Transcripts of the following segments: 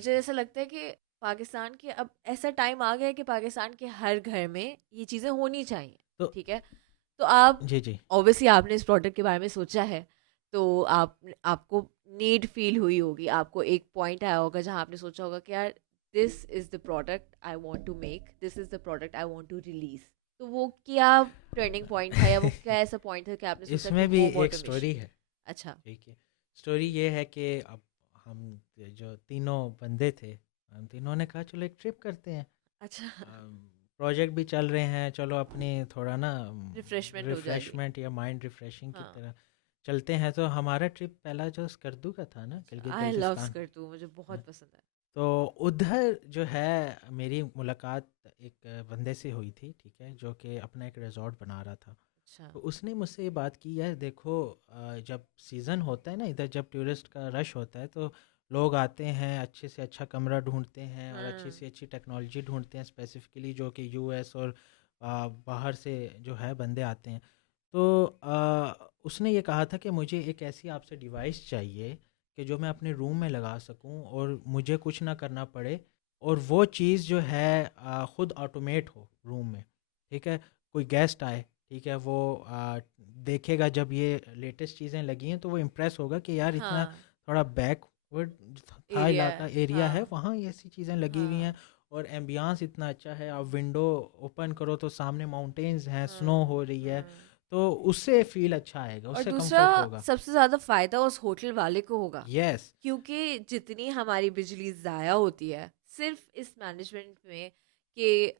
مجھے ایسا لگتا ہے کہ پاکستان کے اب ایسا ٹائم آ گیا ہے کہ پاکستان کے ہر گھر میں یہ چیزیں ہونی چاہیے. تو ٹھیک ہے, تو آپ جی جی اوبیسلی آپ نے اس پروڈکٹ کے بارے میں سوچا ہے, تو آپ کو نیڈ فیل ہوئی ہوگی, آپ کو ایک پوائنٹ آیا ہوگا جہاں آپ نے سوچا ہوگا کہ یار this is the product I want to make, this is the product I want to release. تو وہ کیا ٹریننگ پوائنٹ تھا, یا وہ کیا ایسا پوائنٹ تھا کہ آپ نے اس سوچا کہ میں بھی ہوم ایک آٹومیشن. سٹوری ہے. اچھا. ٹھیک ہے, سٹوری یہ ہے کہ اب ہم جو تینوں بندے تھے, ہم تینوں نے کہا چلو ایک ٹرپ کرتے ہیں. اچھا. پروجیکٹ بھی چل رہے ہیں, چلو اپنی تھوڑا نا ریفریشمنٹ ہو جائے گی. ریفریشمنٹ یا مائنڈ ریفریشنگ کی ہاں, طرح چلتے ہیں. تو ہمارا ٹرپ پہلا جو اسکردو کا تھا نا, گلگت آئی لو بلتستان. اسکرتو, مجھے بہت پسند ہے. تو ادھر جو ہے میری ملاقات ایک بندے سے ہوئی تھی, ٹھیک ہے, جو کہ اپنا ایک ریزورٹ بنا رہا تھا. اچھا. تو اس نے مجھ سے یہ بات کی, یار دیکھو جب سیزن ہوتا ہے نا ادھر, جب ٹورسٹ کا رش ہوتا ہے تو لوگ آتے ہیں, اچھے سے اچھا کمرہ ڈھونڈتے ہیں اور اچھی سے اچھی ٹیکنالوجی ڈھونڈتے ہیں, اسپیسیفکلی جو کہ یو ایس اور باہر سے جو ہے بندے آتے ہیں. تو اس نے یہ کہا تھا کہ مجھے ایک ایسی آپ سے ڈیوائس چاہیے کہ جو میں اپنے روم میں لگا سکوں اور مجھے کچھ نہ کرنا پڑے, اور وہ چیز جو ہے خود آٹومیٹ ہو روم میں. ٹھیک ہے, کوئی گیسٹ آئے, ٹھیک ہے, وہ دیکھے گا جب یہ لیٹسٹ چیزیں لگی ہیں تو وہ امپریس ہوگا کہ یار اتنا ہاں, تھوڑا بیک ورڈ تھا ایریا علاقہ, ہے. ایریا ہے, ہاں وہاں ایسی چیزیں لگی ہوئی ہاں ہیں اور ایمبیانس اتنا اچھا ہے. آپ ونڈو اوپن کرو تو سامنے ماؤنٹینز ہیں, سنو ہاں ہو رہی ہے, ہاں. تو اس سے فیل اچھا آئے گا, اس اور سے دوسرا کمفرٹ ہوگا. سب سے زیادہ فائدہ اس ہوٹل والے کو ہوگا, یس کیونکہ جتنی ہماری بجلی ضائع ہوتی ہے صرف اس مینجمنٹ میں کہ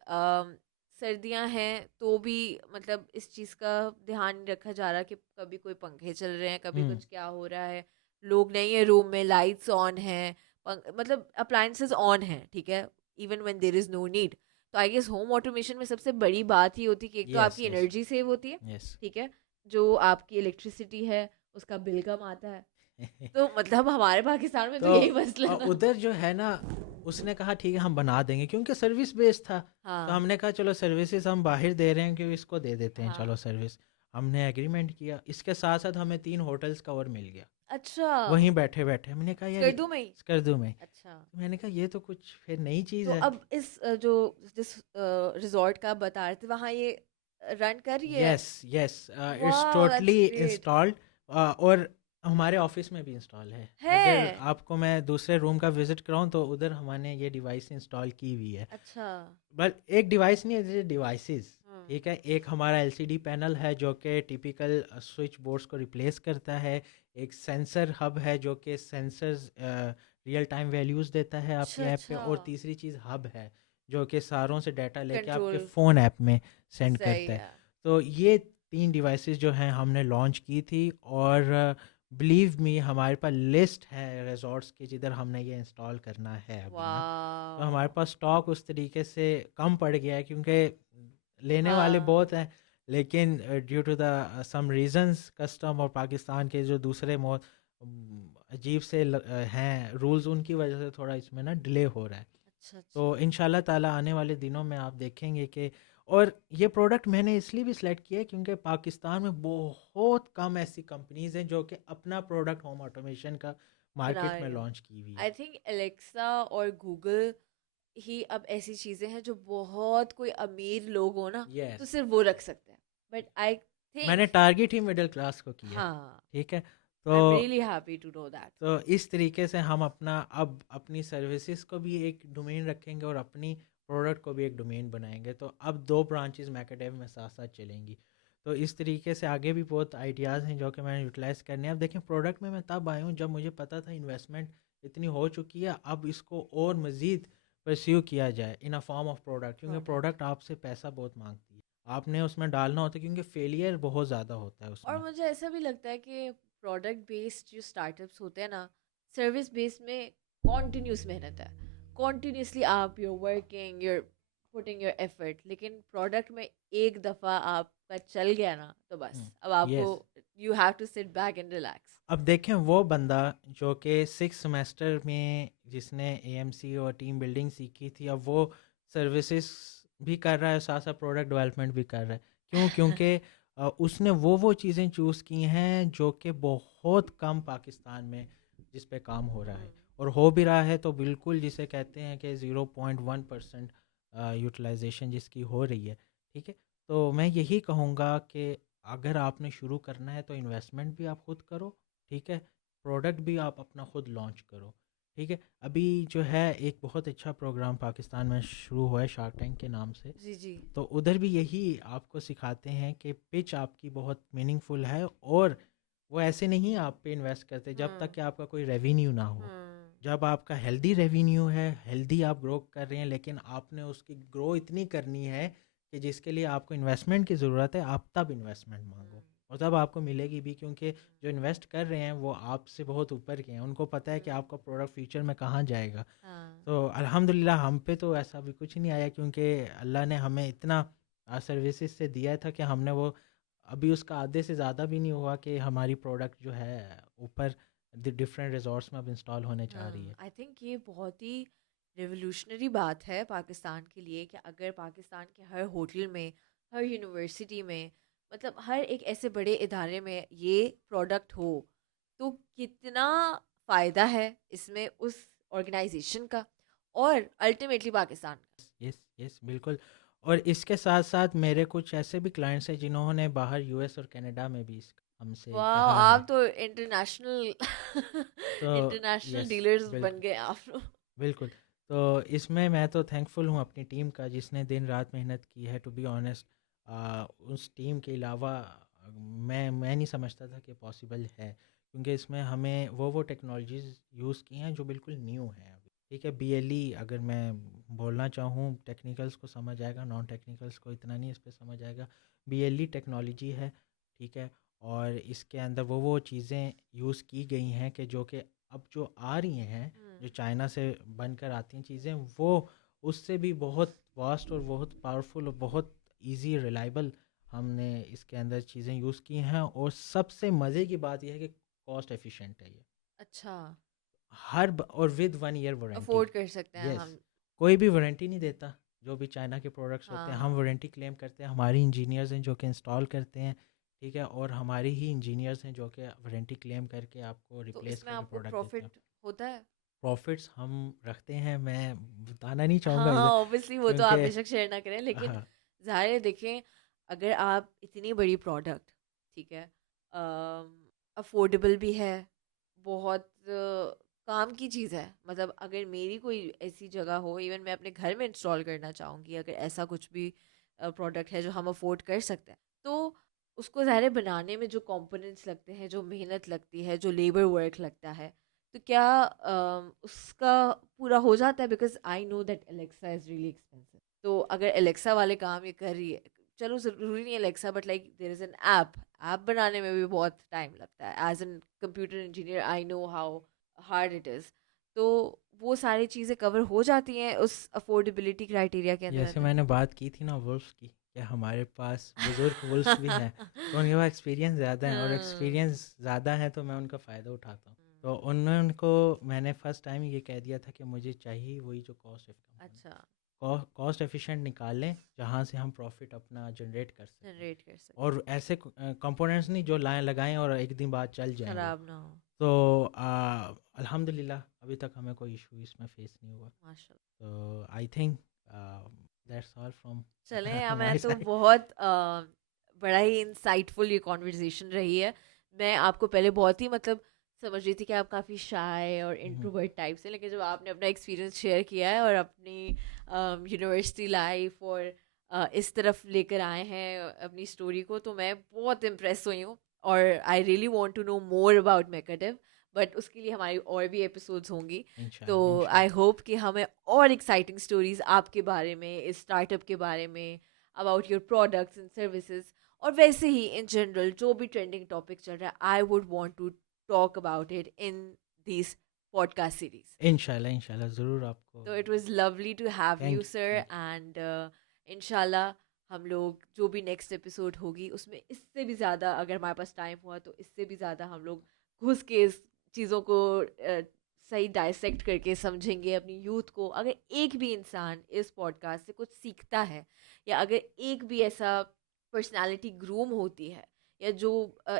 سردیاں ہیں تو بھی مطلب اس چیز کا دھیان نہیں رکھا جا رہا کہ کبھی کوئی پنکھے چل رہے ہیں, کبھی کچھ کیا ہو رہا ہے, لوگ نہیں ہیں روم میں, لائٹس آن ہیں, مطلب اپلائنسز آن ہیں. ٹھیک ہے, even when there is no need. تو آئی گیس ہوم آٹومیشن میں سب سے بڑی بات ہی ہوتی ہے کہ ایک تو آپ یس کی یس انرجی سیو ہوتی ہے. یس ٹھیک ہے, جو آپ کی الیکٹریسٹی ہے اس کا بل کم آتا ہے. تو مطلب ہمارے پاکستان میں تو یہی مسئلہ ہے نا. ادھر جو ہے نا, اس نے کہا ٹھیک ہے ہم بنا دیں گے, کیونکہ سروس بیس تھا. تو ہاں ہم نے کہا چلو سروسز ہم باہر دے رہے ہیں کہ اس کو دے دیتے ہیں, ہاں. چلو سروس. ہم نے ایگریمنٹ کیا, اس کے ساتھ ساتھ ہمیں 3 ہوٹلس کا اور مل گیا اچھا, وہیں بیٹھے بیٹھے. ہم نے کہا یار اسکردو میں ہی. اسکردو میں. اچھا, میں نے کہا یہ تو کچھ پھر نئی چیز تو ہے. اب اس جو جس ریزورٹ کا بتا رہے تھے وہاں یہ رن کر رہی ہے. Yes yes it's wow that's totally great. Installed, اور ہمارے آفس میں بھی انسٹال ہے. اگر ہے. آپ کو میں دوسرے روم کا وزٹ کراؤں تو ادھر ہم نے یہ ڈیوائس انسٹال کی ہوئی ہے. اچھا. بس ایک ڈیوائس نہیں ہے, ڈیوائسز. ہاں. ٹھیک ہے, ایک ہمارا ایل سی ڈی پینل ہے جو کہ ٹیپیکل سوئچ بورڈس کو ریپلیس کرتا ہے. ایک سینسر ہب ہے جو کہ سینسرز ریئل ٹائم ویلیوز دیتا ہے آپ اچھا کی ایپ پہ. اچھا. اور تیسری چیز ہب ہے جو کہ ساروں سے ڈیٹا لے کے آپ کے کنٹرول. فون ایپ میں سینڈ کرتا صحیح ہے. ہے. تو یہ 3 ڈیوائسز جو ہیں ہم نے لانچ کی تھی, اور بلیو می ہمارے پاس لسٹ ہے ریزورٹس کی جدھر ہم نے یہ انسٹال کرنا ہے ابھی نا. تو ہمارے واو. پاس اسٹاک اس طریقے سے کم پڑ گیا ہے کیونکہ لینے والے ہاں. بہت ہیں, لیکن due to the some reasons custom اور پاکستان کے جو دوسرے عجیب سے ہیں رولز, ان کی وجہ سے تھوڑا اس میں نا ڈیلے ہو رہا ہے. اچھا اچھا. تو ان شاء اللہ تعالیٰ آنے والے دنوں میں آپ دیکھیں گے کہ, اور یہ پروڈکٹ میں نے اس لیے بھی سلیکٹ کیا ہے کیونکہ پاکستان میں بہت کم ایسی کمپنیز ہیں جو کہ اپنا پروڈکٹ ہوم آٹومیشن کا بنا مارکیٹ میں رہی ہیں. لانچ کی ہوئی ہے. آئی تھنک الیکسا اور گوگل ہی اب ایسی چیزیں ہیں جو بہت کوئی امیر لوگ ہو نا تو یس, صرف وہ رکھ سکتے ہیں. بٹ آئی میں نے تھنک ٹارگیٹ ہی مڈل کلاس کو کیا ہے. ہاں, ٹھیک ہے, آئی ایم تو really happy to know that. تو اس طریقے سے ہم اب اپنی سروسز کو بھی ایک ڈومین رکھیں گے اور اپنی پروڈکٹ کو بھی ایک ڈومین بنائیں گے. تو اب 2 برانچز میکاڈیو میں ساتھ ساتھ چلیں گی. تو اس طریقے سے آگے بھی بہت آئیڈیاز ہیں جو کہ میں نے یوٹیلائز کرنے ہیں. اب دیکھیں پروڈکٹ میں تب آیا ہوں جب مجھے پتا تھا انویسٹمنٹ اتنی ہو چکی ہے, اب اس کو اور مزید پرسیو کیا جائے ان اے فارم آف پروڈکٹ, کیونکہ پروڈکٹ آپ سے پیسہ بہت مانگتی ہے, آپ نے اس میں ڈالنا ہوتا ہے کیونکہ فیلئر بہت زیادہ ہوتا ہے اس اور میں. مجھے ایسا بھی لگتا ہے کہ پروڈکٹ بیسڈ جو اسٹارٹ اپس ہوتے ہیں نا, سروس بیس میں کانٹینیوس محنت ہے, کانٹینیوسلی آپ your working, your putting your effort. لیکن پروڈکٹ میں ایک دفعہ آپ کا چل گیا نا تو بس اب آپ کو yes, you have to sit back and relax. اب دیکھیں وہ بندہ جو کہ 6 سیمسٹر میں جس نے اے ایم سی اور ٹیم بلڈنگ سیکھی تھی, اب وہ سروسز بھی کر رہا ہے, ساتھ ساتھ پروڈکٹ ڈیولپمنٹ بھی کر رہا ہے. کیوں؟ کیونکہ اس نے وہ چیزیں چوز کی ہیں جو کہ بہت کم پاکستان میں جس پہ کام ہو رہا ہے, اور ہو بھی رہا ہے تو بالکل جسے کہتے ہیں کہ 0.1% یوٹیلائزیشن جس کی ہو رہی ہے. ٹھیک ہے, تو میں یہی کہوں گا کہ اگر آپ نے شروع کرنا ہے تو انویسٹمنٹ بھی آپ خود کرو. ٹھیک ہے, پروڈکٹ بھی آپ اپنا خود لانچ کرو. ٹھیک ہے, ابھی جو ہے ایک بہت اچھا پروگرام پاکستان میں شروع ہوا ہے شارک ٹینک کے نام سے. جی جی. تو ادھر بھی یہی آپ کو سکھاتے ہیں کہ پچ آپ کی بہت میننگ فل ہے, اور وہ ایسے نہیں آپ پہ انویسٹ کرتے جب تک کہ آپ کا کوئی ریونیو نہ ہو. جب آپ کا ہیلدی ریونیو ہے, ہیلدی آپ گرو کر رہے ہیں, لیکن آپ نے اس کی گرو اتنی کرنی ہے کہ جس کے لیے آپ کو انویسٹمنٹ کی ضرورت ہے, آپ تب انویسٹمنٹ مانگو اور تب آپ کو ملے گی بھی, کیونکہ جو انویسٹ کر رہے ہیں وہ آپ سے بہت اوپر کے ہیں, ان کو پتہ ہے کہ آپ کا پروڈکٹ فیوچر میں کہاں جائے گا. تو الحمدللہ ہم پہ تو ایسا بھی کچھ نہیں آیا, کیونکہ اللہ نے ہمیں اتنا سروسز سے دیا تھا کہ ہم نے وہ ابھی اس کا آدھے سے زیادہ بھی نہیں ہوا کہ ہماری پروڈکٹ جو ہے اوپر ڈفرینٹ ریزورٹس میں اب انسٹال ہونے جا رہی ہے. آئی تھنک یہ بہت ہی ریولیوشنری بات ہے پاکستان کے لیے کہ اگر پاکستان کے ہر ہوٹل میں, ہر یونیورسٹی میں, مطلب ہر ایک ایسے بڑے ادارے میں یہ پروڈکٹ ہو تو کتنا فائدہ ہے اس میں اس آرگنائزیشن کا اور الٹیمیٹلی پاکستان کا. یس یس بالکل. اور اس کے ساتھ ساتھ میرے کچھ ایسے بھی کلائنٹس ہیں جنہوں نے باہر یو ایس اور کینیڈا میں بھی ہم سے واو, کہا ہے. آپ تو انٹرنیشنل تو انٹرنیشنل یس ڈیلرز بن بالکل گئے آپ لوگ. بالکل. تو اس میں تو تھینک فل ہوں اپنی ٹیم کا جس نے دن رات محنت کی ہے. ٹو بی آنیسٹ اس ٹیم کے علاوہ میں نہیں سمجھتا تھا کہ پاسبل ہے, کیونکہ اس میں ہمیں وہ ٹیکنالوجیز یوز کی ہیں جو بالکل نیو ہیں ابھی. ٹھیک ہے, بی ایل ای اگر میں بولنا چاہوں ٹیکنیکلس کو سمجھ آئے گا, نان ٹیکنیکلس کو اتنا نہیں اس پہ سمجھ آئے گا. بی ایل ای ٹیکنالوجی ہے. ٹھیک ہے, اور اس کے اندر وہ چیزیں یوز کی گئی ہیں کہ جو کہ اب جو آ رہی ہیں, جو چائنا سے بن کر آتی ہیں چیزیں, وہ اس سے بھی بہت واسٹ اور بہت پاورفل اور بہت ایزی ریلائبل ہم نے اس کے اندر چیزیں یوز کی ہیں. اور سب سے مزے کی بات یہ ہے کہ کاسٹ ایفیشینٹ ہے یہ. اچھا, اور ود 1 year وارنٹی. افورڈ کر سکتے ہیں یس, ہم. کوئی بھی وارنٹی نہیں دیتا جو بھی چائنا کے پروڈکٹس ہوتے ہیں. ہم ہاں, وارنٹی کلیم کرتے ہیں, ہماری انجینئرز ہیں جو کہ انسٹال کرتے ہیں. ٹھیک ہے, اور ہماری ہی انجینئرز ہیں جو کہ وارنٹی کلیم کر کے آپ کو تو ریپلیس اس میں کر کے آپ کو پروڈکٹ دیتے ہیں. پروفٹ ہوتا ہے؟ پروفٹس ہم رکھتے ہیں, میں بتانا نہیں چاہوں گا ہاں ادھر اوبیسلی وہ تو آپ کیونکہ بے شک شیئر نہ کریں, لیکن ہاں ظاہر ہے دیکھیں اگر آپ اتنی بڑی پروڈکٹ, ٹھیک ہے, افورڈیبل بھی ہے, بہت کام کی چیز ہے, مطلب اگر میری کوئی ایسی جگہ ہو, ایون میں اپنے گھر میں انسٹال کرنا چاہوں گی, اگر ایسا کچھ بھی پروڈکٹ ہے جو ہم افورڈ کر سکتے ہیں, تو اس کو ظاہر بنانے میں جو کمپوننٹس لگتے ہیں, جو محنت لگتی ہے, جو لیبر ورک لگتا ہے, تو کیا اس کا پورا ہو جاتا ہے؟ Because I know that Alexa is really expensive. تو اگر الیکسا والے کام یہ کر رہی ہے, چلو ضروری نہیں Alexa, but like there is an app بنانے میں بھی بہت ٹائم لگتا ہے. As an computer engineer I know how hard it is. تو وہ ساری چیزیں کور ہو جاتی ہیں اس افورڈیبلٹی کرائٹیریا کے اندر جیسے میں نے بات کی تھی نا ولفس کی, کہ ہمارے پاس بزرگ ولفس بھی ہیں تو ان کے پاس ایکسپیرینس زیادہ ہیں, اور ایکسپیرینس زیادہ ہے تو میں ان کا فائدہ اٹھاتا ہوں. تو ان کو میں نے فرسٹ ٹائم یہ کہہ دیا تھا کہ مجھے چاہیے وہی جو کاسٹ ایفیشینٹ نکال لیں جہاں سے ہم پروفٹ اپنا جنریٹ کر سکیں, اور ایسے کمپوننٹس نہیں جو لگائیں اور ایک دن بعد چل جائیں خراب نہ ہو. تو الحمدللہ ابھی تک ہمیں کوئی ایشو اس میں فیس نہیں ہوا. ماشاءاللہ. تو I think that's all from چلیں, میں مائی تو سائڈ. بہت بڑا ہی انسائٹ فل یہ کانورزیشن رہی ہے. میں آپ کو پہلے بہت ہی مطلب سمجھ رہی تھی کہ آپ کافی شائع اور انٹروورٹ ٹائپ سے, لیکن جب آپ نے اپنا ایکسپیرینس شیئر کیا ہے اور اپنی یونیورسٹی لائف اور اس طرف لے کر آئے ہیں اپنی اسٹوری کو, تو میں بہت امپریس ہوئی ہوں, اور I really want to know more about میکٹیو, بٹ اس کے لیے ہماری اور بھی ایپیسوڈز ہوں گی. تو آئی ہوپ کہ ہمیں اور ایکسائٹنگ اسٹوریز آپ کے بارے میں, اس اسٹارٹ اپ کے بارے میں, about your products and services, اور ویسے ہی ان جنرل جو بھی ٹرینڈنگ ٹاپک چل رہا ہے, I would want to talk about it in this podcast series. انشاءاللہ ضرور آپ کو. تو it was lovely to have you sir, and انشاءاللہ ہم لوگ جو بھی نیکسٹ ایپیسوڈ ہوگی اس میں اس سے بھی زیادہ, اگر ہمارے پاس ٹائم ہوا تو اس سے بھی زیادہ ہم لوگ گھس کے اس چیزوں کو صحیح ڈائسیکٹ کر کے سمجھیں گے. اپنی یوتھ کو, اگر ایک بھی انسان اس پوڈ کاسٹ سے کچھ سیکھتا ہے, یا اگر ایک بھی ایسا پرسنالٹی گروم ہوتی ہے, یا جو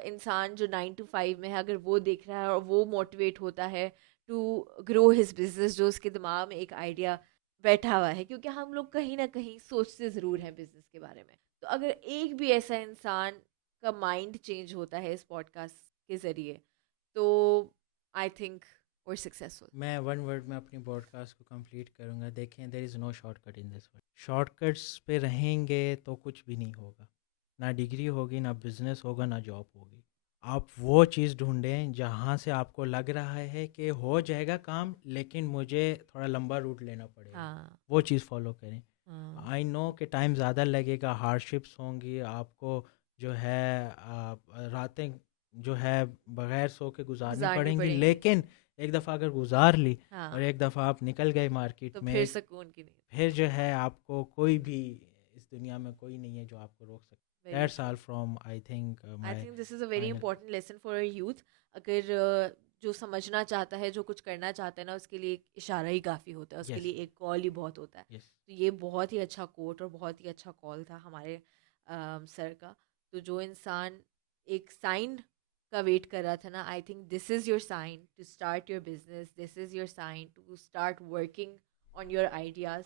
انسان جو 9 to 5 میں ہے, اگر وہ دیکھ رہا ہے اور وہ موٹیویٹ ہوتا ہے ٹو گرو ہز بزنس, جو اس کے دماغ میں ایک آئیڈیا بیٹھا ہوا ہے, کیونکہ ہم لوگ کہیں نہ کہیں سوچتے ضرور ہیں بزنس کے بارے میں. تو اگر ایک بھی ایسا انسان کا مائنڈ چینج ہوتا ہے اس پوڈ کاسٹ کے ذریعے, تو آئی تھنک we're successful. میں ون ورڈ میں اپنی براڈ کاسٹ کو کمپلیٹ کروں گا. دیکھیں, there is no shortcut in this world. Shortcuts پہ رہیں گے تو کچھ بھی نہیں ہوگا, نہ ڈگری ہوگی, نہ بزنس ہوگا, نہ جاب ہوگی. آپ وہ چیز ڈھونڈیں جہاں سے آپ کو لگ رہا ہے کہ ہو جائے گا کام, لیکن مجھے تھوڑا لمبا روٹ لینا پڑے گا, وہ چیز فالو کریں. آئی نو کہ ٹائم زیادہ لگے گا, ہارڈ شپس ہوں گی, آپ کو جو ہے راتیں جو ہے بغیر سو کے گزارنی پڑیں گی, لیکن ایک دفعہ اگر گزار لی اور ایک دفعہ آپ نکل گئے مارکیٹ میں, پھر سکون کی نہیں. پھر جو ہے آپ کو کوئی بھی اس دنیا میں کوئی نہیں ہے جو آپ کو روک سکتا. That's all from I think this is a very important lesson for our youth. اگر جو سمجھنا چاہتا ہے, جو کچھ کرنا چاہتا ہے نا, اس کے لیے ایک اشارہ ہی کافی ہوتا ہے, اس کے لیے ایک کال ہی بہت ہوتا ہے. تو یہ بہت ہی اچھا کوٹ اور بہت ہی اچھا کال تھا ہمارے سر کا. تو جو انسان ایک سائن کا ویٹ کر رہا تھا نا, I think this is your sign to start your business, this is your sign to start working on your ideas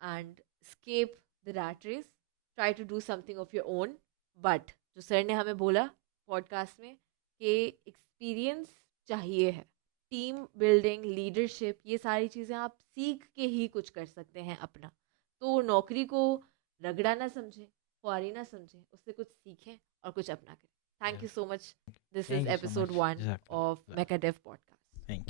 and escape the rat race, try to do something of your own. But جو sir نے ہمیں بولا pod cost میں کہ experience چاہیے ہے, team building, leadership, یہ ساری چیزیں آپ سیکھ کے ہی کچھ کر سکتے ہیں اپنا. تو نوکری کو رگڑا نہ سمجھیں, خواری نہ سمجھیں, اس سے کچھ سیکھیں اور کچھ اپنا کریں. Thank you so much. This is episode 1 of Mecadev podcast.